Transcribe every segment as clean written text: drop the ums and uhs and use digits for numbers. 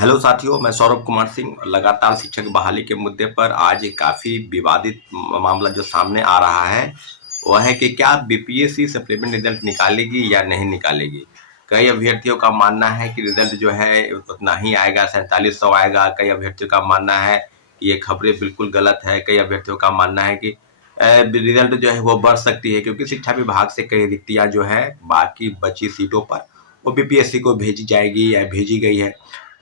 Hello साथियों, मैं सौरभ कुमार सिंह। लगातार शिक्षक बहाली के मुद्दे पर आज एक काफी विवादित मामला जो सामने आ रहा है वह है कि क्या बीपीएससी सप्लीमेंट रिजल्ट निकालेगी या नहीं निकालेगी। कई अभ्यर्थियों का मानना है कि रिजल्ट जो है उतना ही आएगा, 4700 आएगा। कई अभ्यर्थियों का मानना है कि ये खबरें बिल्कुल गलत है। कई अभ्यर्थियों का मानना है कि रिजल्ट जो है वो बढ़ सकती है, क्योंकि शिक्षा विभाग से कई रिक्तियां जो है बाकी बची सीटों पर वो बीपीएससी को भेजी जाएगी या भेजी गई है।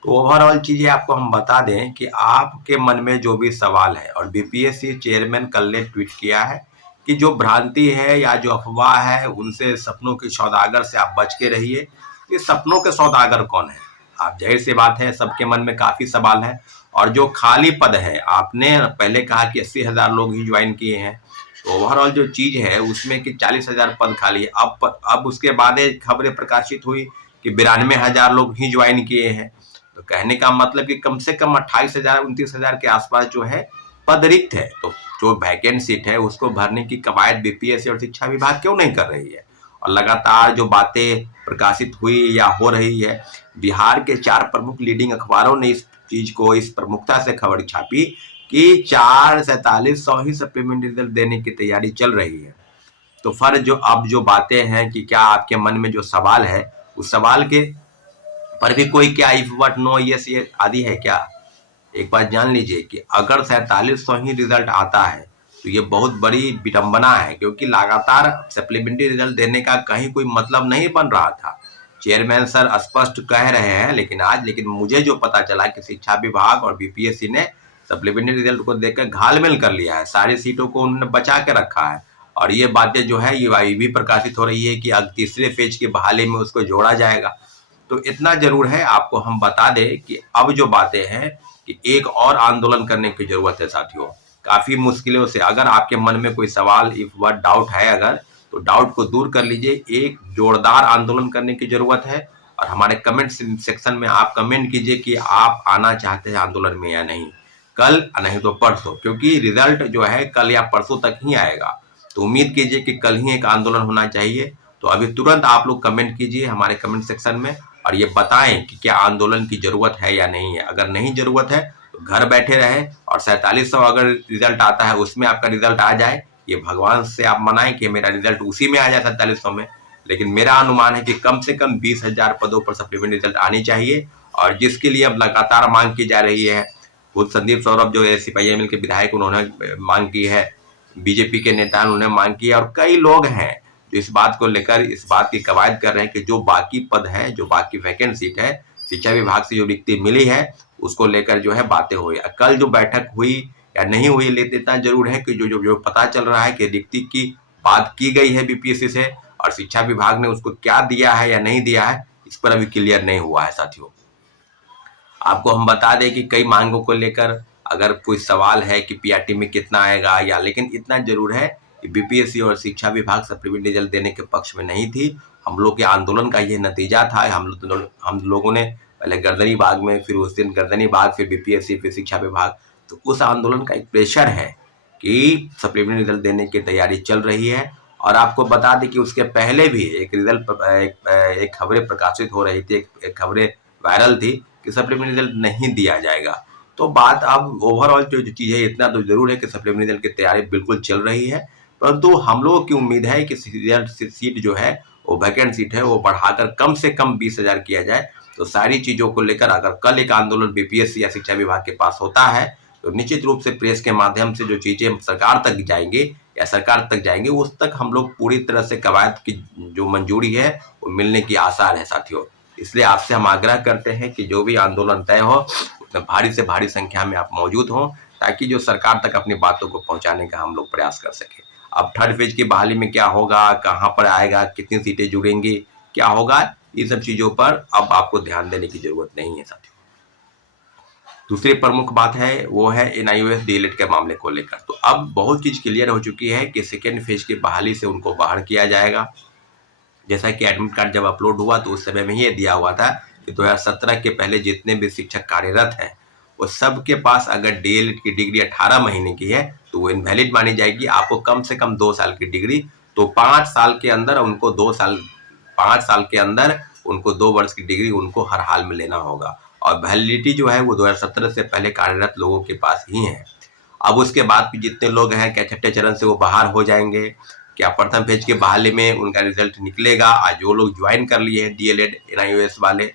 तो ओवरऑल चीजें आपको हम बता दें कि आपके मन में जो भी सवाल है, और बीपीएससी चेयरमैन कल ने ट्वीट किया है कि जो भ्रांति है या जो अफवाह है उनसे, सपनों के सौदागर से आप बच के रहिए। ये सपनों के सौदागर कौन है? आप, जाहिर सी बात है सबके मन में काफी सवाल है। और जो खाली पद है, आपने पहले कहा कि 80,000 लोग ही ज्वाइन किए हैं, तो ओवरऑल जो चीज है उसमें कि 40,000 पद खाली है। अब उसके बाद खबरें प्रकाशित हुई कि 92,000 लोग ही ज्वाइन किए हैं। तो कहने का मतलब कि कम से कम 28,000 29,000 के आसपास जो है पद रिक्त है। तो जो वैकेंट सीट है उसको भरने की कवायद बीपीएससी और शिक्षा विभाग क्यों नहीं कर रही है? और लगातार जो बातें प्रकाशित हुई या हो रही है, बिहार के 4 प्रमुख लीडिंग अखबारों ने इस चीज को इस प्रमुखता से खबर छापी कि 4700 ही सप्लीमेंट्री रिजल्ट देने की तैयारी चल रही है। तो फर्ज जो अब जो बातें हैं कि क्या आपके मन में जो सवाल है उस सवाल के पर भी कोई क्या इफ बट नो यस ये आदि है क्या? एक बात जान लीजिए कि अगर 4700 ही रिजल्ट आता है तो ये बहुत बड़ी विडंबना है, क्योंकि लगातार सप्लीमेंट्री रिजल्ट देने का कहीं कोई मतलब नहीं बन रहा था। चेयरमैन सर स्पष्ट कह रहे हैं, लेकिन मुझे जो पता चला कि शिक्षा विभाग और बीपीएससी ने सप्लीमेंट्री रिजल्ट को देखकर घालमेल कर लिया है, सारी सीटों को उन्होंने बचा के रखा है। और ये बातें जो है ये भी प्रकाशित हो रही है कि अब तीसरे फेज की बहाली में उसको जोड़ा जाएगा। तो इतना जरूर है, आपको हम बता दें कि अब जो बातें हैं कि एक और आंदोलन करने की जरूरत है साथियों। काफी मुश्किलों से अगर आपके मन में कोई सवाल इफ व डाउट है अगर, तो डाउट को दूर कर लीजिए। एक जोरदार आंदोलन करने की जरूरत है। और हमारे कमेंट सेक्शन में आप कमेंट कीजिए कि आप आना चाहते हैं आंदोलन में या नहीं, कल नहीं तो परसों, क्योंकि रिजल्ट जो है कल या परसों तक ही आएगा। तो उम्मीद कीजिए कि कल ही एक आंदोलन होना चाहिए। तो अभी तुरंत आप लोग कमेंट कीजिए हमारे कमेंट सेक्शन में और ये बताएं कि क्या आंदोलन की जरूरत है या नहीं है। अगर नहीं जरूरत है तो घर बैठे रहे, और 4700 अगर रिजल्ट आता है उसमें आपका रिजल्ट आ जाए, ये भगवान से आप मनाएं कि मेरा रिजल्ट उसी में आ जाए 4700 में। लेकिन मेरा अनुमान है कि कम से कम 20,000 पदों पर सप्लीमेंट रिजल्ट आनी चाहिए, और जिसके लिए अब लगातार मांग की जा रही है। खुद संदीप सौरभ जो है सीपीआईएम के विधायक, उन्होंने मांग की है, बीजेपी के नेता उन्होंने मांग की है, और कई लोग हैं जो इस बात को लेकर इस बात की कवायद कर रहे हैं कि जो बाकी पद है, जो बाकी वैकेंट सीट है, शिक्षा विभाग से जो रिक्ति मिली है उसको लेकर जो है बातें हुई। कल जो बैठक हुई या नहीं हुई, लेते इतना जरूर है कि जो जो जो पता चल रहा है कि रिक्ति की बात की गई है बीपीएससी से, और शिक्षा विभाग ने उसको क्या दिया है या नहीं दिया है इस पर अभी क्लियर नहीं हुआ है साथियों। आपको हम बता दें कि कई मांगों को लेकर अगर कोई सवाल है कि पीआरटी में कितना आएगा या, लेकिन इतना जरूर है कि बीपीएससी और शिक्षा विभाग सप्लीमेंट रिजल्ट देने के पक्ष में नहीं थी। हम लोग के आंदोलन का ये नतीजा था। हम लोगों ने पहले गर्दनी बाग में, फिर उस दिन गर्दनी बाग, फिर बीपीएससी, फिर शिक्षा विभाग, तो उस आंदोलन का एक प्रेशर है कि सप्लीमेंट रिजल्ट देने की तैयारी चल रही है। और आपको बता दें कि उसके पहले भी एक रिजल्ट एक खबरें प्रकाशित हो रही थी, एक खबरें वायरल थी कि सप्लीमेंट्री रिजल्ट नहीं दिया जाएगा। तो बात अब ओवरऑल जो चीज है, इतना तो जरूर है कि सप्लीमेंट्री रिजल्ट की तैयारी बिल्कुल चल रही है। परंतु हम लोगों की उम्मीद है कि रिजल्ट सीट जो है वो वैकेंट सीट है वो बढ़ाकर कम से कम 20,000 किया जाए। तो सारी चीजों को लेकर अगर कल एक आंदोलन बीपीएससी या शिक्षा विभाग के पास होता है तो निश्चित रूप से प्रेस के माध्यम से जो चीजें सरकार तक जाएंगे या सरकार तक जाएंगे, उस तक हम लोग पूरी तरह से कवायद की जो मंजूरी है वो मिलने की आसार है साथियों। इसलिए आपसे हम आग्रह करते हैं कि जो भी आंदोलन तय हो उसमें भारी से भारी संख्या में आप मौजूद हों, ताकि जो सरकार तक अपनी बातों को पहुंचाने का हम लोग प्रयास कर सके। अब थर्ड फेज की बहाली में क्या होगा, कहां पर आएगा, कितनी सीटें जुड़ेंगी, क्या होगा, ये सब चीजों पर अब आपको ध्यान देने की जरूरत नहीं है साथियों। दूसरी प्रमुख बात है वो है एनआईओएस डीएलएड के मामले को लेकर। तो अब बहुत चीज क्लियर हो चुकी है कि सेकेंड फेज की बहाली से उनको बाहर किया जाएगा। जैसा कि एडमिट कार्ड जब अपलोड हुआ तो उस समय में ये दिया हुआ था कि 2017 के पहले जितने भी शिक्षक कार्यरत हैं वो सबके पास अगर डीएलएड की डिग्री 18 महीने की है तो वो इनवैलिड मानी जाएगी। आपको कम से कम 2 साल की डिग्री, तो 5 साल के अंदर उनको 2 साल, 5 साल के अंदर उनको 2 वर्ष की डिग्री उनको हर हाल में लेना होगा। और वैलिडिटी जो है वो 2017 से पहले कार्यरत लोगों के पास ही है। अब उसके बाद भी जितने लोग हैं क्या छठे चरण से वो बाहर हो जाएंगे, क्या प्रथम फेज के बहाली में उनका रिजल्ट निकलेगा, और जो लोग ज्वाइन कर लिए हैं DLED NIOS वाले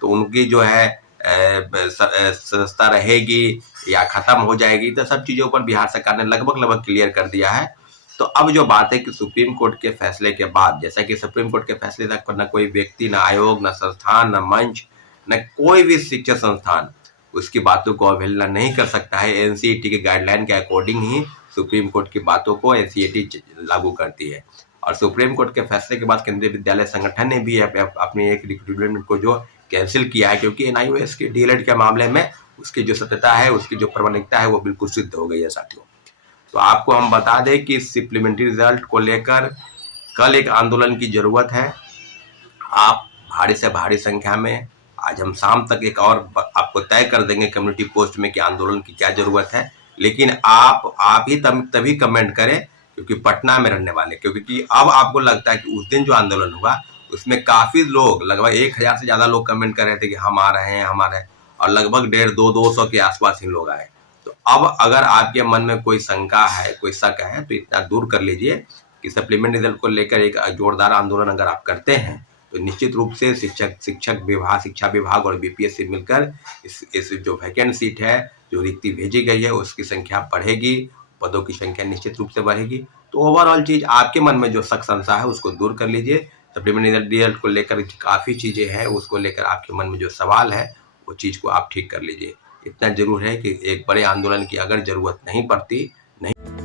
तो उनकी जो है संस्था रहेगी या खत्म हो जाएगी, तो सब चीजों पर बिहार सरकार ने लगभग क्लियर कर दिया है। तो अब जो बात है कि सुप्रीम कोर्ट के फैसले के बाद, जैसा कि सुप्रीम कोर्ट के फैसले तक न कोई व्यक्ति, न आयोग, न संस्थान, न मंच, न कोई भी शिक्षण संस्थान उसकी बातों को अवहेलना नहीं कर सकता है। NCERT के गाइडलाइन के अकॉर्डिंग ही सुप्रीम कोर्ट की बातों को NCERT लागू करती है। और सुप्रीम कोर्ट के फैसले के बाद केंद्रीय विद्यालय संगठन ने भी अपनी एक रिक्रूटमेंट को जो कैंसिल किया है, क्योंकि NIOS के DLED के मामले में उसकी जो सत्यता है, उसकी जो प्रामाणिकता है वो बिल्कुल सिद्ध हो गई है साथियों। तो आपको हम बता दें कि सप्लीमेंट्री रिजल्ट को लेकर कल एक आंदोलन की जरूरत है। आप भारी से भारी संख्या में, आज हम शाम तक एक और आपको तय कर देंगे कम्युनिटी पोस्ट में कि आंदोलन की क्या जरूरत है, लेकिन आप ही तभी कमेंट करें क्योंकि पटना में रहने वाले, क्योंकि अब आपको लगता है कि उस दिन जो आंदोलन हुआ उसमें काफी लोग, लगभग 1000 से ज्यादा लोग कमेंट कर रहे थे कि हम आ रहे हैं, हम आ रहे हैं, और लगभग 150-200 के आसपास ही लोग आए। तो अब अगर आपके मन में कोई शंका है, कोई शक है, तो इतना दूर कर लीजिए कि सप्लीमेंट रिजल्ट को लेकर एक जोरदार आंदोलन अगर आप करते हैं तो निश्चित रूप से शिक्षा विभाग और BPSC मिलकर इस जो वैकेंट सीट है, जो रिक्ति भेजी गई है, उसकी संख्या बढ़ेगी, पदों की संख्या निश्चित रूप से बढ़ेगी। तो ओवरऑल चीज आपके मन में जो शक संशय है उसको दूर कर लीजिए। सप्लीमेंट रिजल्ट को लेकर काफी चीजें हैं, उसको लेकर आपके मन में जो सवाल है वो चीज को आप ठीक कर लीजिए। इतना जरूर है कि एक बड़े आंदोलन की अगर जरूरत नहीं पड़ती, नहीं